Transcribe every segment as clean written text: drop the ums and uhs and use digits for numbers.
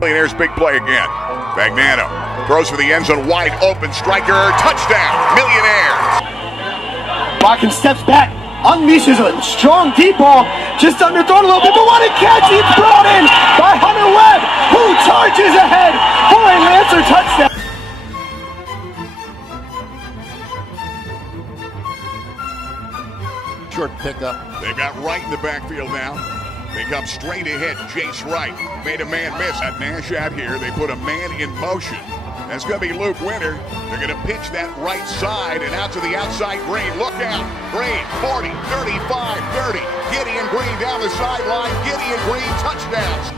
Millionaires big play again. Cavanaugh throws for the end zone, wide open, striker, touchdown, Millionaires. Watkins steps back, unleashes a strong deep ball, just underthrown a little bit, but what a catch! It's brought in by Hunter Webb, who charges ahead for a Lancer touchdown. Short pickup. They've got Wright in the backfield now. They come straight ahead. Jace Wright made a man miss. At Nash out here, they put a man in motion. That's going to be Luke Winter. They're going to pitch that right side and out to the outside. Green, look out. Green, 40, 35, 30. Gideon Green down the sideline. Gideon Green, touchdowns.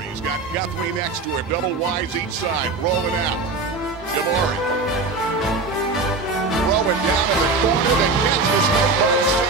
He's got Guthrie next to him. Double wides each side. Rolling out. Jamori. Throwing down in the corner that catches no.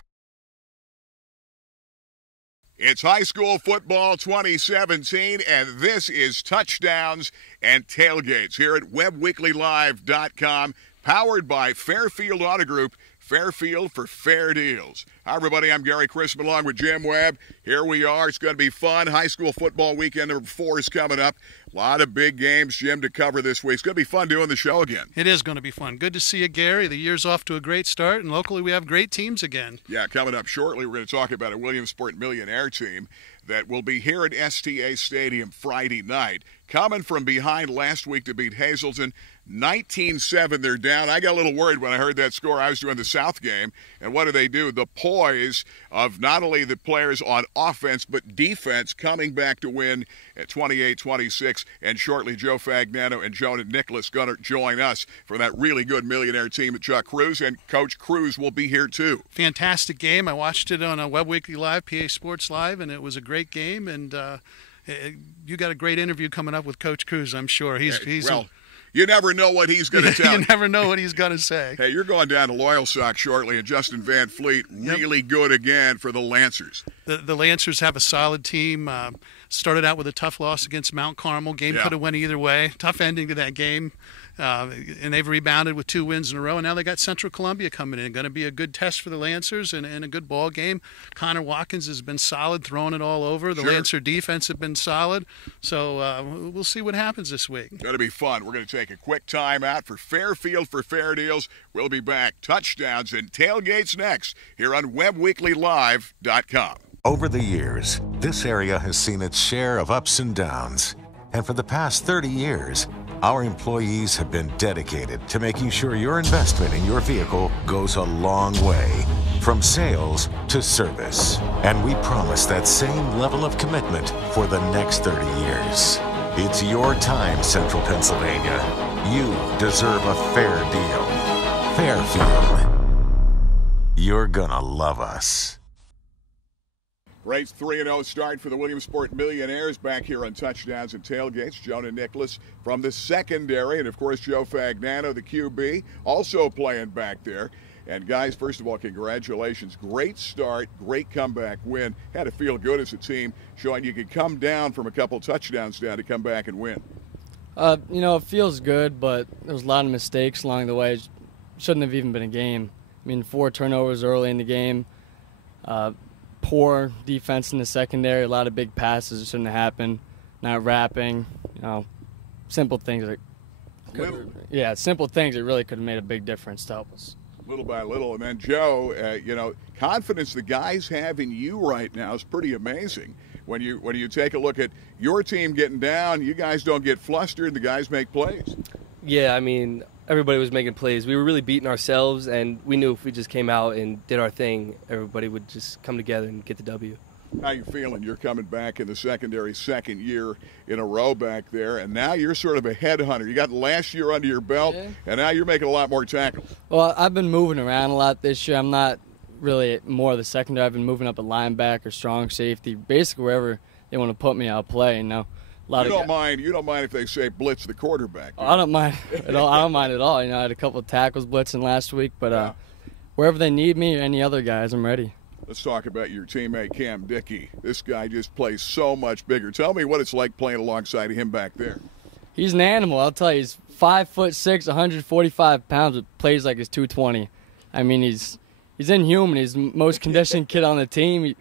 It's high school football 2017, and this is Touchdowns and Tailgates here at WebWeeklyLive.com, powered by Fairfield Auto Group. Fairfield for fair deals. Hi, everybody. I'm Gary Chrisman along with Jim Webb. Here we are. It's going to be fun. High school football weekend number 4 is coming up. A lot of big games, Jim, to cover this week. It's going to be fun doing the show again. It is going to be fun. Good to see you, Gary. The year's off to a great start, and locally we have great teams again. Yeah, coming up shortly, we're going to talk about a Williamsport Millionaire team that will be here at STA Stadium Friday night. Coming from behind last week to beat Hazleton, 19-7, they're down. I got a little worried when I heard that score. I was doing the South game, and what do? The poise of not only the players on offense but defense coming back to win at 28-26, and shortly Joe Fagnano and Jonah Nicholas going to join us for that really good Millionaire team at Chuck Cruz, and Coach Cruz will be here too. Fantastic game. I watched it on a Web Weekly Live, PA Sports Live, and it was a great game, and you got a great interview coming up with Coach Cruz, I'm sure. You never know what he's going to tell. You never know what he's going to say. Hey, you're going down to Loyalsock shortly, and Justin Van Fleet really good again for the Lancers. The Lancers have a solid team. Started out with a tough loss against Mount Carmel. Game could have went either way. Tough ending to that game. And they've rebounded with 2 wins in a row, and now they got Central Columbia coming in. Going to be a good test for the Lancers and a good ball game. Connor Watkins has been solid, throwing it all over. The Lancer defense have been solid. So we'll see what happens this week. Going to be fun. We're going to take a quick time out for Fairfield for fair deals. We'll be back. Touchdowns and Tailgates next here on WebWeeklyLive.com. Over the years, this area has seen its share of ups and downs. And for the past 30 years, our employees have been dedicated to making sure your investment in your vehicle goes a long way, from sales to service. And we promise that same level of commitment for the next 30 years. It's your time, Central Pennsylvania. You deserve a fair deal. Fairfield. You're gonna love us. Great 3-0 start for the Williamsport Millionaires back here on Touchdowns and Tailgates. Jonah Nicholas from the secondary, and of course Joe Fagnano, the QB, also playing back there. And guys, first of all, congratulations. Great start, great comeback win. Had to feel good as a team, showing you could come down from a couple touchdowns down to come back and win. It feels good, but there was a lot of mistakes along the way. It shouldn't have even been a game. 4 turnovers early in the game. Poor defense in the secondary, a lot of big passes that shouldn't have happened, not wrapping, simple things simple things that really could have made a big difference to help us. Little by little, and then Joe, confidence the guys have in you right now is pretty amazing. When you take a look at your team getting down, you guys don't get flustered, the guys make plays. Yeah, everybody was making plays. We were really beating ourselves, and we knew if we just came out and did our thing, everybody would just come together and get the W. How you feeling? You're coming back in the secondary, second year in a row back there, and now you're sort of a headhunter. You got last year under your belt, and now you're making a lot more tackles. Well, I've been moving around a lot this year. I'm not really more of the secondary. I've been moving up at linebacker, strong safety, basically wherever they want to put me, I'll play. You don't mind if they say blitz the quarterback. I don't mind at all. I don't mind at all. I had a couple of tackles blitzing last week, but wherever they need me or any other guys, I'm ready. Let's talk about your teammate Cam Dickey. This guy just plays so much bigger. Tell me what it's like playing alongside him back there. He's an animal. I'll tell you. He's 5'6", 145 pounds, but plays like he's 220. he's inhuman. He's the most conditioned kid on the team. He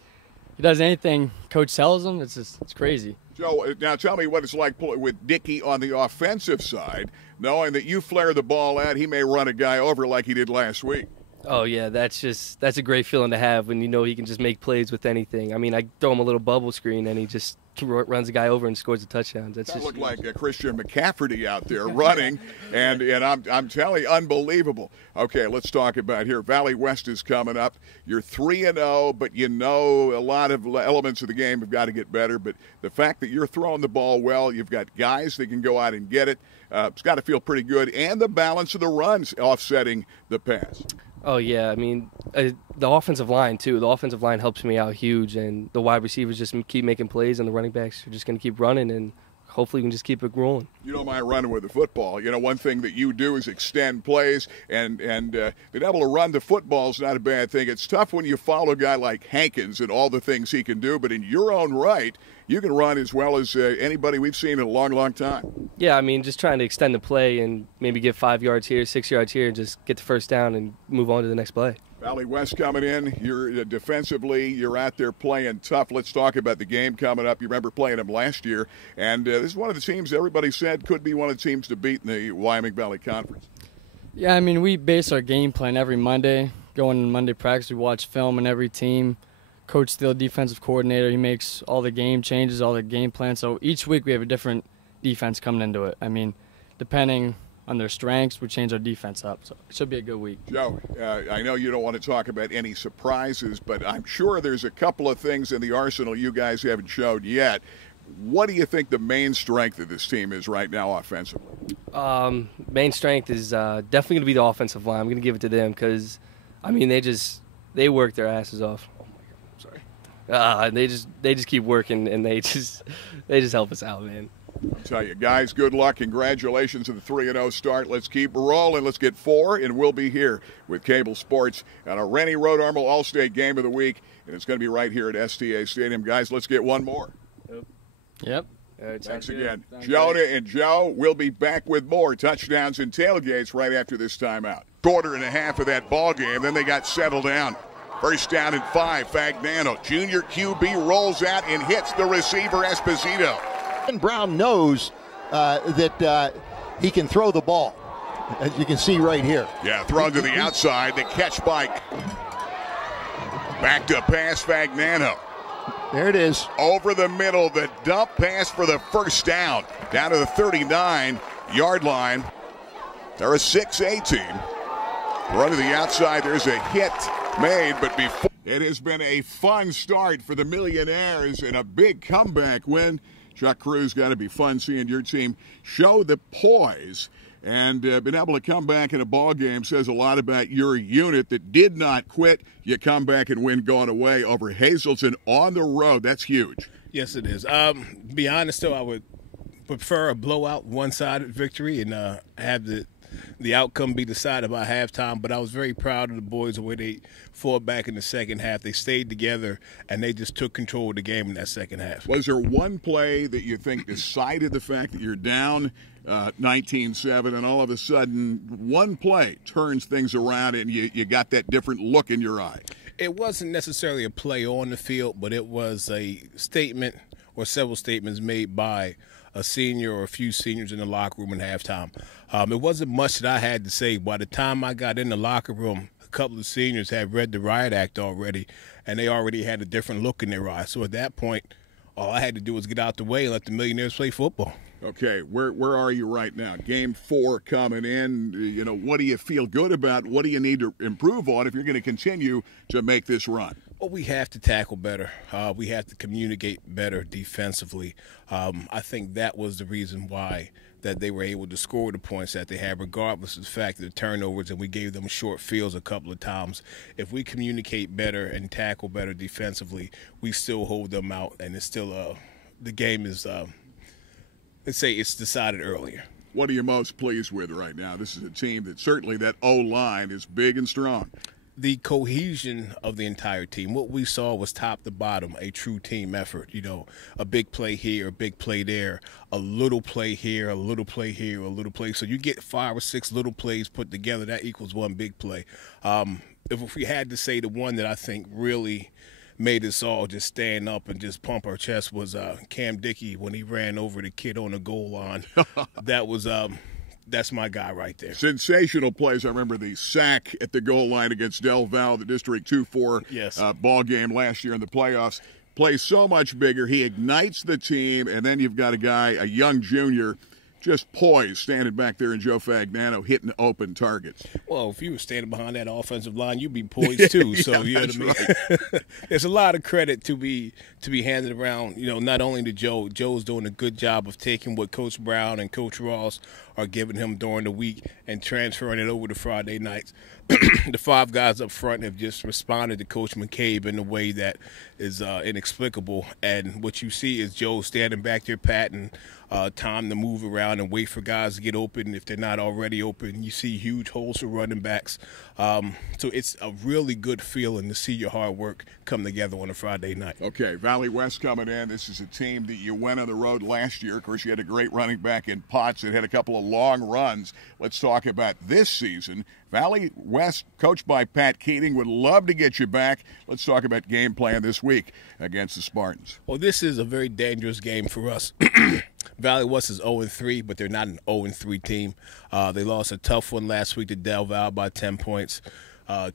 does anything coach tells him. It's crazy. Joe, now tell me what it's like with Dickey on the offensive side, knowing that you flare the ball out, he may run a guy over like he did last week. Oh, yeah, that's a great feeling to have when you know he can just make plays with anything. I mean, I throw him a little bubble screen, and he just runs a guy over and scores a touchdown. That looked like a Christian McCaffrey out there running, and I'm telling you, unbelievable. Okay, let's talk about here. Valley West is coming up. You're 3-0, but you know a lot of elements of the game have got to get better. But the fact that you're throwing the ball well, you've got guys that can go out and get it. It's got to feel pretty good, and the balance of the runs offsetting the pass. Oh, yeah. I mean, the offensive line, too. The offensive line helps me out huge, and the wide receivers just keep making plays, and the running backs are just going to keep running, and hopefully we can just keep it rolling. You don't mind running with the football. You know, one thing that you do is extend plays, and being able to run the football is not a bad thing. It's tough when you follow a guy like Hankins and all the things he can do, but in your own right, you can run as well as anybody we've seen in a long, long time. Yeah, I mean, just trying to extend the play and maybe get 5 yards here, 6 yards here, and just get the first down and move on to the next play. Valley West coming in. You're defensively, you're out there playing tough. Let's talk about the game coming up. You remember playing them last year, and this is one of the teams everybody said could be one of the teams to beat in the Wyoming Valley Conference. Yeah, I mean, we base our game plan every Monday. Going to Monday practice, we watch film on every team. Coach Steele, defensive coordinator, he makes all the game changes, all the game plans. So each week we have a different defense coming into it. I mean, depending on their strengths, we change our defense up. So it should be a good week. Joe, I know you don't want to talk about any surprises, but I'm sure there's a couple of things in the arsenal you guys haven't showed yet. What do you think the main strength of this team is right now offensively? Main strength is definitely going to be the offensive line. I'm going to give it to them because, I mean, they work their asses off. They just keep working, and they just help us out, man. I'll tell you, guys, good luck. Congratulations on the 3-0 start. Let's keep rolling. Let's get 4, and we'll be here with Cable Sports on a Rennie Road Armor All-State Game of the Week, and it's going to be right here at STA Stadium. Guys, let's get one more. Yep. Thanks again. Jonah and Joe, we'll be back with more touchdowns and tailgates right after this timeout. Quarter and a half of that ball game, then they got settled down. First down and 5, Fagnano. Junior QB rolls out and hits the receiver, Esposito. And Brown knows that he can throw the ball, as you can see right here. Yeah, thrown to the outside. The catch by back to pass, Fagnano. There it is. Over the middle, the dump pass for the first down. Down to the 39-yard line. They're a 6A team. Run to the outside. There's a hit made, but before it has been a fun start for the Millionaires and a big comeback win. Chuck Cruz, got to be fun seeing your team show the poise, and being able to come back in a ball game says a lot about your unit that did not quit. You come back and win going away over Hazelton on the road. That's huge. Yes, it is. To be honest, though, I would prefer a blowout, one-sided victory and have the outcome be decided by halftime, but I was very proud of the boys the way they fought back in the second half. They stayed together, and they just took control of the game in that second half. Was there one play that you think decided the fact that you're down 19-7, and all of a sudden one play turns things around and you got that different look in your eye? It wasn't necessarily a play on the field, but it was a statement or several statements made by a senior or a few seniors in the locker room at halftime. It wasn't much that I had to say. By the time I got in the locker room, a couple of seniors had read the riot act already, and they already had a different look in their eyes. So at that point, all I had to do was get out the way and let the Millionaires play football. Okay, where are you right now? Game 4 coming in. You know, what do you feel good about? What do you need to improve on if you're going to continue to make this run? Well, we have to tackle better. We have to communicate better defensively. I think that was the reason why that they were able to score the points that they had, regardless of the fact of the turnovers, and we gave them short fields a couple of times. If we communicate better and tackle better defensively, we still hold them out, and it's still the game is let's say it's decided earlier. What are you most pleased with right now? This is a team that certainly that O-line is big and strong. the cohesion of the entire team. What we saw was top to bottom a true team effort. You know, a big play here, a big play there, a little play here, a little play here, a little play. So you get 5 or 6 little plays put together, that equals one big play. If we had to say the one that I think really made us all just stand up and just pump our chest was Cam Dickey when he ran over the kid on the goal line. That was that's my guy right there. Sensational plays. I remember the sack at the goal line against Del Valle, the District 2-4 ball game last year in the playoffs. Plays so much bigger. He ignites the team, and then you've got a guy, a young junior, just poised, standing back there in Joe Fagnano, hitting open targets. Well, if you were standing behind that offensive line, you'd be poised too. So you know what I mean. Right. There's a lot of credit to be handed around. You know, not only to Joe. Joe's doing a good job of taking what Coach Brown and Coach Ross are giving him during the week and transferring it over to Friday nights. The 5 guys up front have just responded to Coach McCabe in a way that is inexplicable. And what you see is Joe standing back there patting time to move around and wait for guys to get open if they're not already open. You see huge holes for running backs. So it's a really good feeling to see your hard work come together on a Friday night. Okay, Valley West coming in. This is a team that you went on the road last year. Of course, you had a great running back in Potts that had a couple of long runs. Let's talk about this season. Valley West, coached by Pat Keating, would love to get you back. Let's talk about game plan this week against the Spartans. Well, this is a very dangerous game for us. Valley West is 0-3, but they're not an 0-3 team. They lost a tough one last week to Del Valle by 10 points.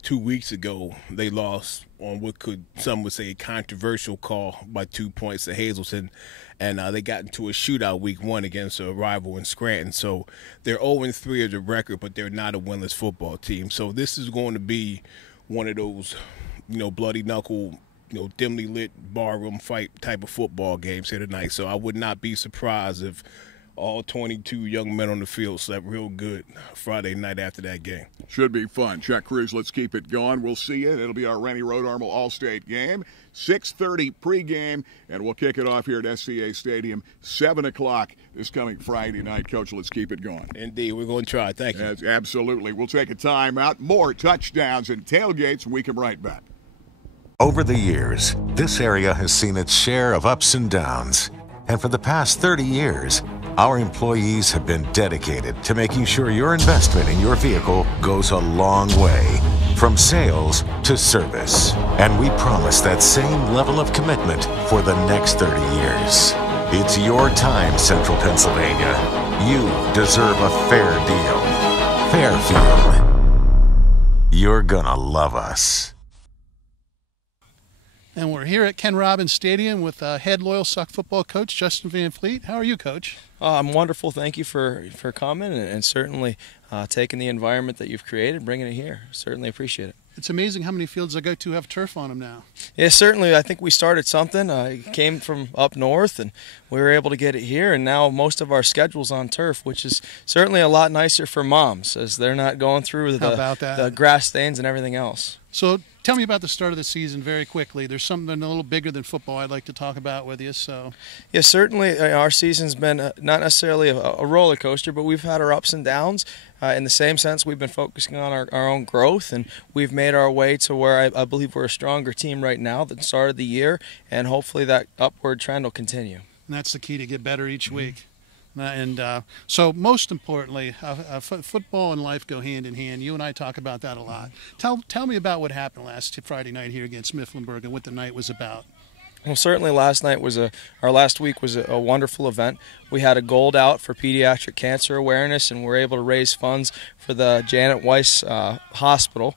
2 weeks ago, they lost on what some would say a controversial call by 2 points to Hazleton, and they got into a shootout week 1 against a rival in Scranton. So they're 0-3 as a record, but they're not a winless football team. So this is going to be one of those, bloody knuckle, dimly lit barroom fight type of football games here tonight. So I would not be surprised if all 22 young men on the field slept real good Friday night after that game. Should be fun. Chuck Cruz, let's keep it going. We'll see you. It'll be our Rennie Road Armel All-State game. 6:30 pregame, and we'll kick it off here at SCA Stadium, 7 o'clock this coming Friday night. Coach, let's keep it going. Indeed, we're going to try. Thank you. Yes, absolutely. We'll take a timeout. More touchdowns and tailgates, and we come right back. Over the years, this area has seen its share of ups and downs. And for the past 30 years, our employees have been dedicated to making sure your investment in your vehicle goes a long way, from sales to service. And we promise that same level of commitment for the next 30 years. It's your time, Central Pennsylvania. You deserve a fair deal. Fairfield. You're gonna love us. And we're here at Ken Robbins Stadium with head Loyalsock football coach Justin Van Fleet. How are you, Coach? I'm wonderful. Thank you for coming and certainly taking the environment that you've created, bringing it here. Certainly appreciate it. It's amazing how many fields I go to have turf on them now. Yeah, certainly. I think we started something. It came from up north, and we were able to get it here, and now most of our schedule's on turf, which is certainly a lot nicer for moms, as they're not going through the grass stains and everything else. So tell me about the start of the season very quickly. There's something a little bigger than football I'd like to talk about with you. So, yeah, certainly our season's been not necessarily a roller coaster, but we've had our ups and downs. In the same sense, we've been focusing on our own growth, and we've made our way to where I believe we're a stronger team right now than the start of the year, and hopefully that upward trend will continue. And that's the key, to get better each week. And so most importantly, football and life go hand in hand. You and I talk about that a lot. Tell me about what happened last Friday night here against Mifflinburg and what the night was about. Well, certainly last night was our last week was a wonderful event. We had a gold out for pediatric cancer awareness, and we're able to raise funds for the Janet Weiss Hospital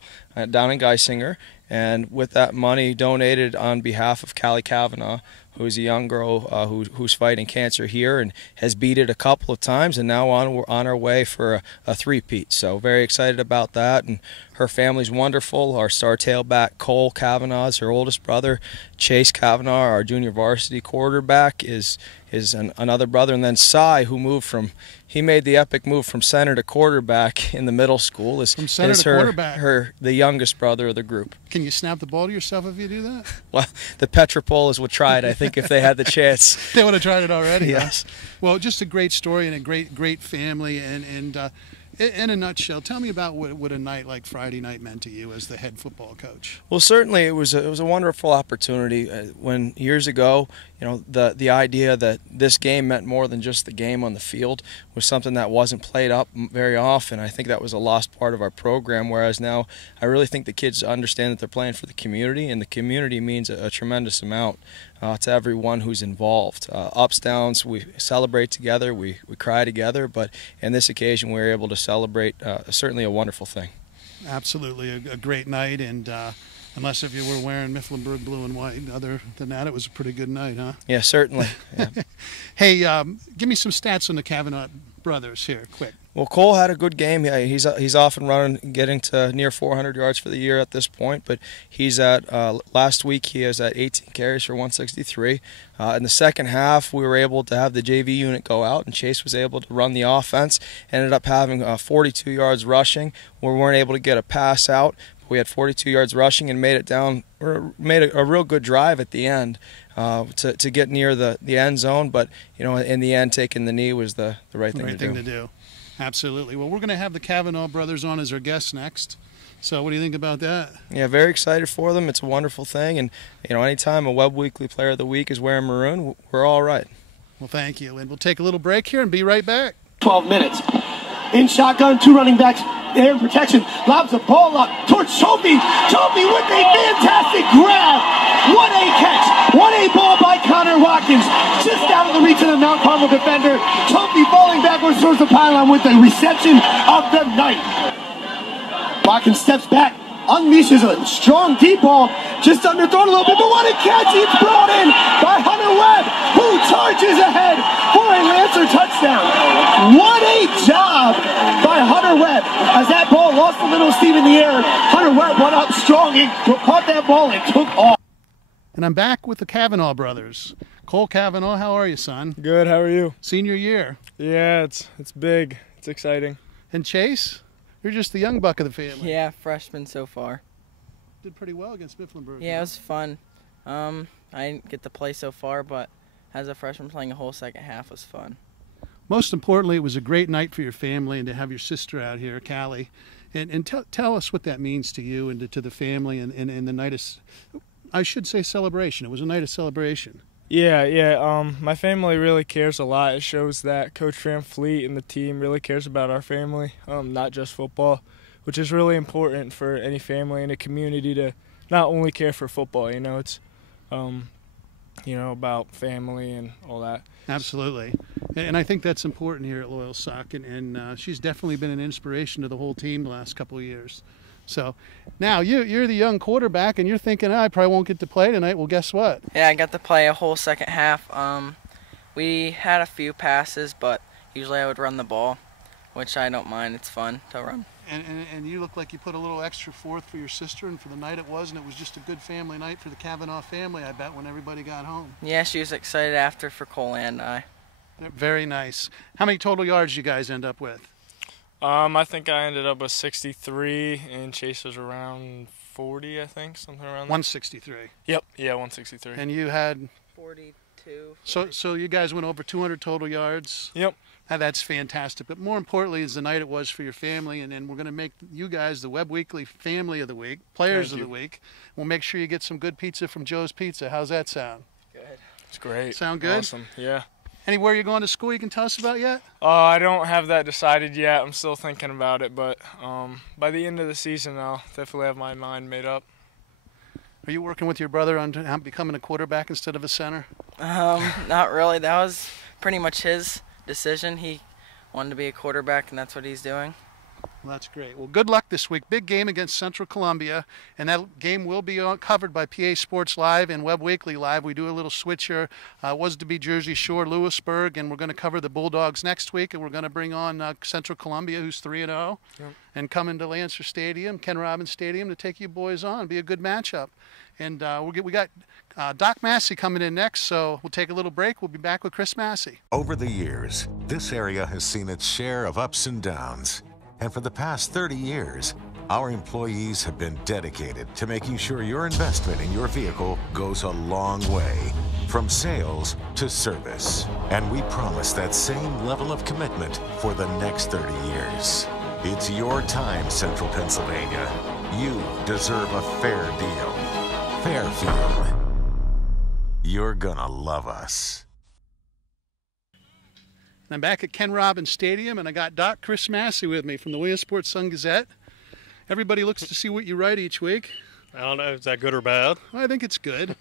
down in Geisinger. And with that money donated on behalf of Callie Cavanaugh, who's a young girl who's fighting cancer here and has beat it a couple of times, and now we're on our way for a three-peat. So very excited about that, and her family's wonderful. Our star tailback Cole Cavanaugh is her oldest brother. Chase Cavanaugh, our junior varsity quarterback, is another brother, and then Cy, who made the epic move from center to quarterback in the middle school, is the youngest brother of the group. Can you snap the ball to yourself if you do that? Well, the Petropolis would try it, I think, if they had the chance. They would have tried it already. Yes. Huh? Well, just a great story and a great family, and In a nutshell, tell me about what a night like Friday night meant to you as the head football coach. Well, certainly it was a wonderful opportunity. When years ago, the idea that this game meant more than just the game on the field was something that wasn't played up very often. I think that was a lost part of our program, whereas now I really think the kids understand that they're playing for the community, and the community means a tremendous amount to everyone who's involved. Ups, downs, we celebrate together, we cry together, but in this occasion we were able to celebrate certainly a wonderful thing. Absolutely, a great night, and unless if you were wearing Mifflinburg blue and white. Other than that, it was a pretty good night, huh? Yeah, certainly. Yeah. Hey, give me some stats on the Cavanaugh brothers here, quick. Well, Cole had a good game. He's off and running, getting to near 400 yards for the year at this point. But he's at last week he is at 18 carries for 163. In the second half, we were able to have the JV unit go out, and Chase was able to run the offense. Ended up having 42 yards rushing. We weren't able to get a pass out. We had 42 yards rushing and made it down. Made a real good drive at the end to get near the end zone. But in the end, taking the knee was the right thing to do. Absolutely. Well, we're going to have the Cavanaugh brothers on as our guests next. So what do you think about that? Yeah, very excited for them. It's a wonderful thing. And, anytime a Webb Weekly Player of the Week is wearing maroon, we're all right. Well, thank you. And we'll take a little break here and be right back. 12 minutes. In shotgun, 2 running backs, air protection, lobs the ball up towards Trophy. Trophy with a fantastic grab. What a catch. What a ball by Connor Watkins. Just out of the reach of the Mount Carmel defender. Trophy falling backwards towards the pylon with the reception of the night. Watkins steps back, unleashes a strong deep ball, just underthrown a little bit, but what a catch. It's brought in by Hunter Webb, who charges ahead for a Lancer touchdown. What a job by Hunter Webb. As that ball lost a little steam in the air, Hunter Webb went up strong and caught that ball and took off. And I'm back with the Cavanaugh brothers. Cole Cavanaugh, how are you, son? Good, how are you? Senior year. Yeah, it's big. It's exciting. And Chase, you're just the young buck of the family. Yeah, freshman so far. Did pretty well against Mifflinburg. Yeah, it was fun. I didn't get to play so far, but as a freshman playing a whole second half was fun. Most importantly, it was a great night for your family and to have your sister out here, Callie. And tell us what that means to you and to the family and the night of, I should say, celebration. It was a night of celebration. Yeah. My family really cares a lot. It shows that Coach Van Fleet and the team really cares about our family, not just football, which is really important for any family in a community to not only care for football. It's about family and all that. Absolutely. And I think that's important here at Loyalsock, and she's definitely been an inspiration to the whole team the last couple of years. So now you're the young quarterback, and you're thinking, I probably won't get to play tonight. Well, guess what? Yeah, I got to play a whole second half. We had a few passes, but usually I would run the ball, which I don't mind. It's fun to run. And you look like you put a little extra forth for your sister and for the night it was, and it was just a good family night for the Cavanaugh family, I bet, when everybody got home. Yeah, she was excited after for Cole and I. Very nice. How many total yards did you guys end up with? I think I ended up with 63, and Chase was around 40, I think, something around that. 163. Yep, yeah, 163. And you had? 42. So you guys went over 200 total yards? Yep. That's fantastic. But more importantly is the night it was for your family, and we're going to make you guys the Webb Weekly Family of the Week, Players of the Week. We'll make sure you get some good pizza from Joe's Pizza. How's that sound? Good. It's great. Sound good? Awesome, yeah. Anywhere you're going to school you can tell us about yet? I don't have that decided yet. I'm still thinking about it, but by the end of the season, I'll definitely have my mind made up. Are you working with your brother on becoming a quarterback instead of a center? Not really. That was pretty much his decision. He wanted to be a quarterback, and that's what he's doing. Well, that's great. Well, good luck this week. Big game against Central Columbia, and that game will be covered by PA Sports Live and Webb Weekly Live. We do a little switch here. It was to be Jersey Shore, Lewisburg, and we're going to cover the Bulldogs next week, and we're going to bring on Central Columbia, who's 3-0, and come into Lancer Stadium, Ken Robbins Stadium, to take you boys on. Be a good matchup. And we got Doc Massey coming in next, so we'll take a little break. We'll be back with Chris Massey. Over the years, this area has seen its share of ups and downs. And for the past 30 years, our employees have been dedicated to making sure your investment in your vehicle goes a long way, from sales to service. And we promise that same level of commitment for the next 30 years. It's your time, Central Pennsylvania. You deserve a fair deal. Fairfield. You're gonna love us. I'm back at Ken Robbins Stadium, and I got Doc Chris Massey with me from the Williamsport Sun-Gazette. Everybody looks to see what you write each week. I don't know, is that good or bad? Well, I think it's good.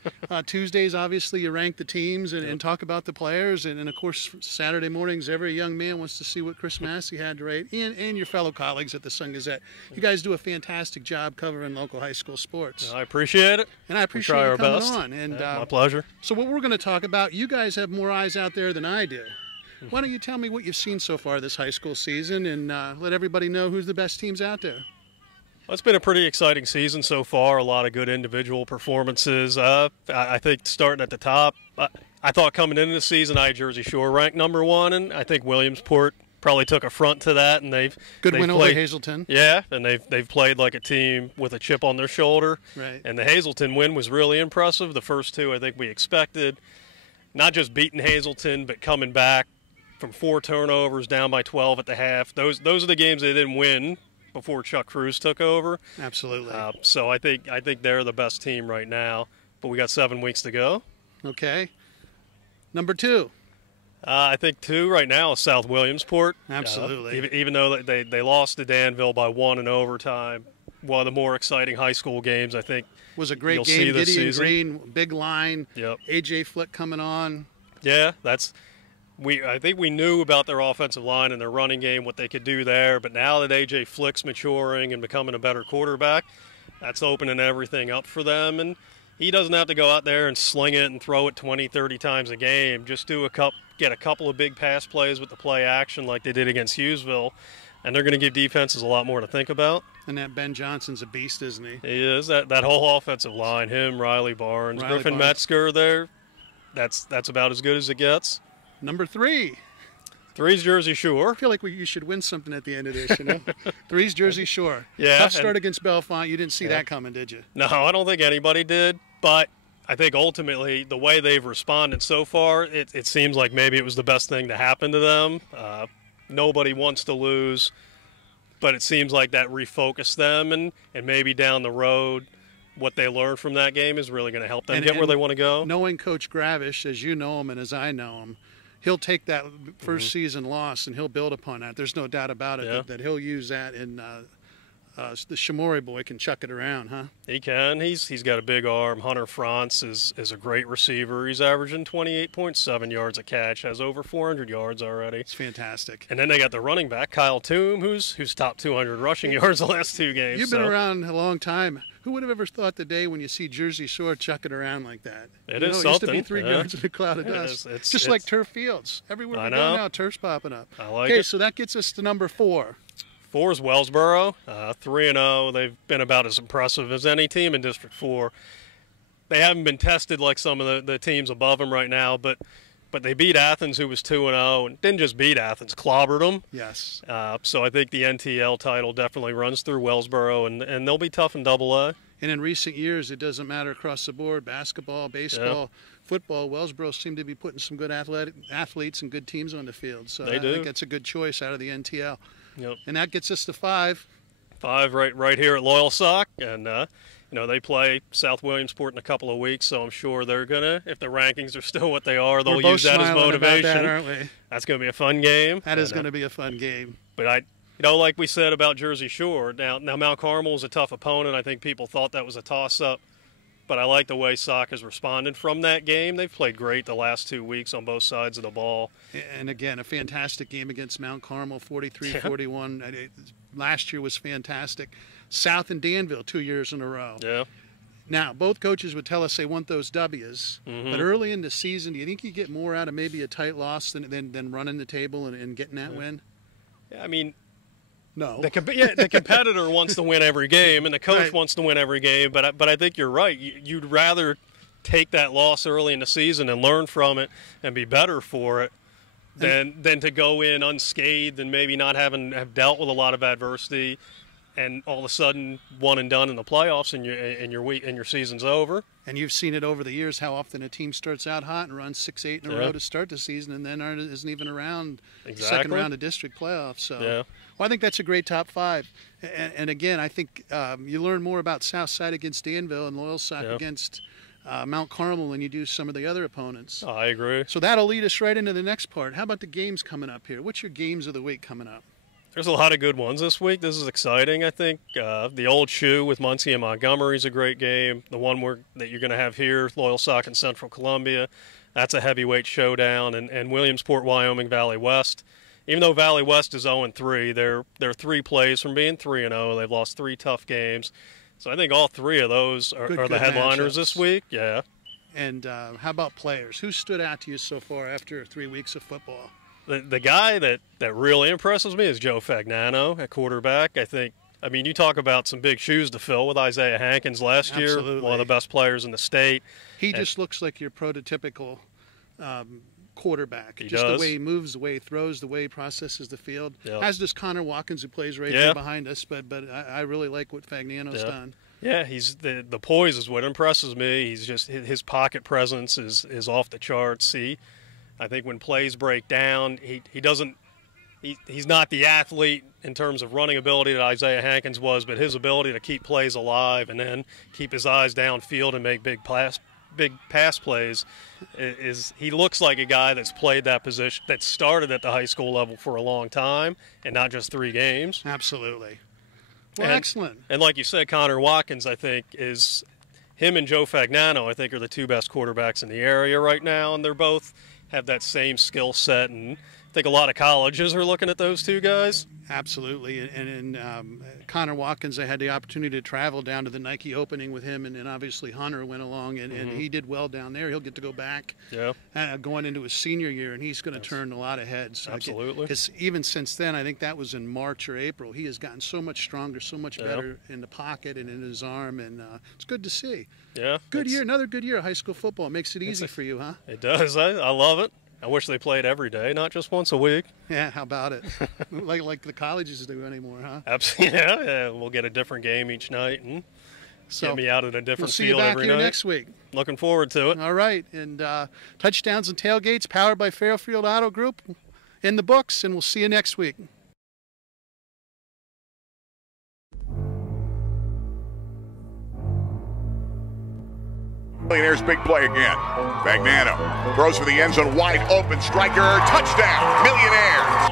Tuesdays, obviously, you rank the teams and talk about the players. And of course, Saturday mornings, every young man wants to see what Chris Massey had to write, and your fellow colleagues at the Sun-Gazette. You guys do a fantastic job covering local high school sports. I appreciate it. And I appreciate you coming on. And, my pleasure. So what we're going to talk about, you guys have more eyes out there than I do. Why don't you tell me what you've seen so far this high school season and let everybody know who's the best teams out there? Well, it's been a pretty exciting season so far. A lot of good individual performances. I think starting at the top, I thought coming into the season I had Jersey Shore ranked #1, and I think Williamsport probably took affront to that. And they've win over played, Hazleton. Yeah, and they've played like a team with a chip on their shoulder. Right. And the Hazleton win was really impressive. The first two I think we expected. Not just beating Hazleton, but coming back from 4 turnovers down by 12 at the half. Those are the games they didn't win before Chuck Cruz took over. Absolutely. So I think they're the best team right now, but we got 7 weeks to go. Okay. Number 2. I think 2 right now is South Williamsport. Absolutely. Even though they lost to Danville by 1 in overtime, one of the more exciting high school games I think was a great you'll game. see this Gideon season. Green, big line. Yep. A.J. Flick coming on. Yeah, I think we knew about their offensive line and their running game, what they could do there. But now that A.J. Flick's maturing and becoming a better quarterback, that's opening everything up for them. And he doesn't have to go out there and sling it and throw it 20, 30 times a game. Just get a couple of big pass plays with the play action like they did against Hughesville. And they're going to give defenses a lot more to think about. And that Ben Johnson's a beast, isn't he? He is. That whole offensive line, him, Riley Barnes, Griffin Metzger there, that's about as good as it gets. Number 3. 3's Jersey Shore. I feel like you should win something at the end of this, you know? 3's Jersey Shore. Yeah. Tough start against Bellefonte. You didn't see that coming, did you? No, I don't think anybody did. But I think ultimately the way they've responded so far, it seems like maybe it was the best thing to happen to them. Nobody wants to lose, but it seems like that refocused them, and maybe down the road what they learned from that game is really going to help them get where they want to go. Knowing Coach Gravish, as you know him and as I know him, he'll take that first season loss and he'll build upon that. There's no doubt about it that he'll use that, and the Shimori boy can chuck it around, huh? He can. He's got a big arm. Hunter Frantz is a great receiver. He's averaging 28.7 yards a catch, has over 400 yards already. It's fantastic. And then they got the running back, Kyle Toom, who's topped 200 rushing yards the last 2 games. You've been around a long time. Who would have ever thought the day when you see Jersey Shore chuck it around like that? It is something. It used to be 3 yards in a cloud of dust. It's just like turf fields. Everywhere we go now, turf's popping up. I like it. Okay, so so that gets us to number 4. 4 is Wellsboro, 3-0. They've been about as impressive as any team in District 4. They haven't been tested like some of the teams above them right now, but they beat Athens, who was 2-0, and didn't just beat Athens, clobbered them. Yes. So I think the NTL title definitely runs through Wellsboro, and they'll be tough in Double-A. And in recent years, it doesn't matter across the board, basketball, baseball, football, Wellsboro seem to be putting some good athletes and good teams on the field. So I think that's a good choice out of the NTL. Yep. And that gets us to 5. 5 right here at Loyalsock, and they play South Williamsport in a couple of weeks, so I'm sure they're gonna, if the rankings are still what they are, they'll use that as motivation. That, aren't we? That's gonna be a fun game. That is gonna be a fun game. But like we said about Jersey Shore, now Mount Carmel is a tough opponent. I think people thought that was a toss-up, but I like the way Sock has responded from that game. They've played great the last 2 weeks on both sides of the ball. And again, a fantastic game against Mount Carmel, 43-41. Last year was fantastic. South and Danville 2 years in a row. Yeah. Now, both coaches would tell us they want those W's, but early in the season, do you think you get more out of maybe a tight loss than running the table and getting that win? Yeah, I mean, no. The competitor wants to win every game, and the coach wants to win every game, but I think you're right. You'd rather take that loss early in the season and learn from it and be better for it than to go in unscathed and maybe not have dealt with a lot of adversity and all of a sudden one and done in the playoffs, and your season's over. And you've seen it over the years how often a team starts out hot and runs 6-8 in a row to start the season, and then isn't even around the second round of district playoffs. So, well, I think that's a great top 5. And again, I think you learn more about Southside against Danville and Loyalsock against Mount Carmel than you do some of the other opponents. Oh, I agree. So that'll lead us right into the next part. How about the games coming up here? What's your games of the week coming up? There's a lot of good ones this week. This is exciting, I think. The Old Shoe with Muncie and Montgomery is a great game. The one that you're going to have here, Loyalsock and Central Columbia, that's a heavyweight showdown. And Williamsport, Wyoming, Valley West. Even though Valley West is 0-3, they're 3 plays from being 3-0. They've lost 3 tough games. So I think all 3 of those are the headliners matchups this week. Yeah. And how about players? Who stood out to you so far after 3 weeks of football? The guy that really impresses me is Joe Fagnano at quarterback. I mean, you talk about some big shoes to fill with Isaiah Hankins last year, one of the best players in the state. He just looks like your prototypical quarterback. He just does. The way he moves, the way he throws, the way he processes the field. Yep. As does Connor Watkins, who plays right here behind us. But I really like what Fagnano's done. Yeah, he's the poise is what impresses me. He's just his pocket presence is off the charts. I think when plays break down, he's not the athlete in terms of running ability that Isaiah Hankins was, but his ability to keep plays alive and then keep his eyes downfield and make big pass plays he looks like a guy that's played that position, that started at the high school level for a long time and not just 3 games. Absolutely. Well, excellent. And like you said, Connor Watkins, I think, is him and Joe Fagnano, I think, are the 2 best quarterbacks in the area right now, and they're both have that same skill set, and I think a lot of colleges are looking at those 2 guys. Absolutely. And in Connor Watkins, I had the opportunity to travel down to the Nike opening with him, and obviously Hunter went along, and he did well down there. He'll get to go back going into his senior year, and he's going to turn a lot of heads. Absolutely. Because even since then, I think that was in March or April, he has gotten so much stronger, so much better in the pocket and in his arm, and it's good to see. Yeah. Good year, another good year of high school football. It makes it easy for you, huh? It does. I love it. I wish they played every day, not just once a week. Yeah, how about it? like the colleges do anymore, huh? Absolutely. Yeah, we'll get a different game each night and get me out at a different field every night. We'll see you back here next week. Looking forward to it. All right, and Touchdowns and Tailgates, powered by Fairfield Auto Group, in the books, and we'll see you next week. Millionaire's big play again. Fagnano throws for the end zone, wide open, striker, touchdown, Millionaires.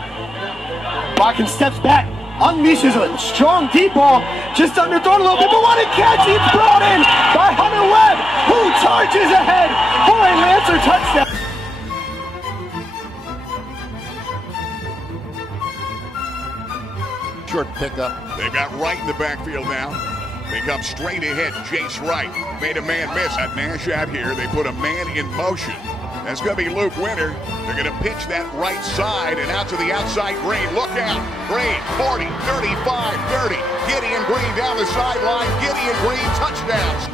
Watkins steps back, unleashes a strong deep ball, just underthrown a little bit, but what a catch! It's brought in by Hunter Webb, who charges ahead for a Lancer touchdown. Short pickup. They've got Wright in the backfield now. They come straight ahead. Jace Wright made a man miss. At Nash out here, they put a man in motion. That's going to be Luke Winter. They're going to pitch that right side and out to the outside. Green, look out. Green, 40, 35, 30. Gideon Green down the sideline. Gideon Green, touchdowns.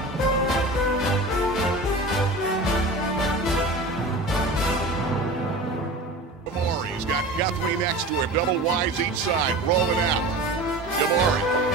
Gamori has got Guthrie next to him. Double wides each side. Rolling out. Gamori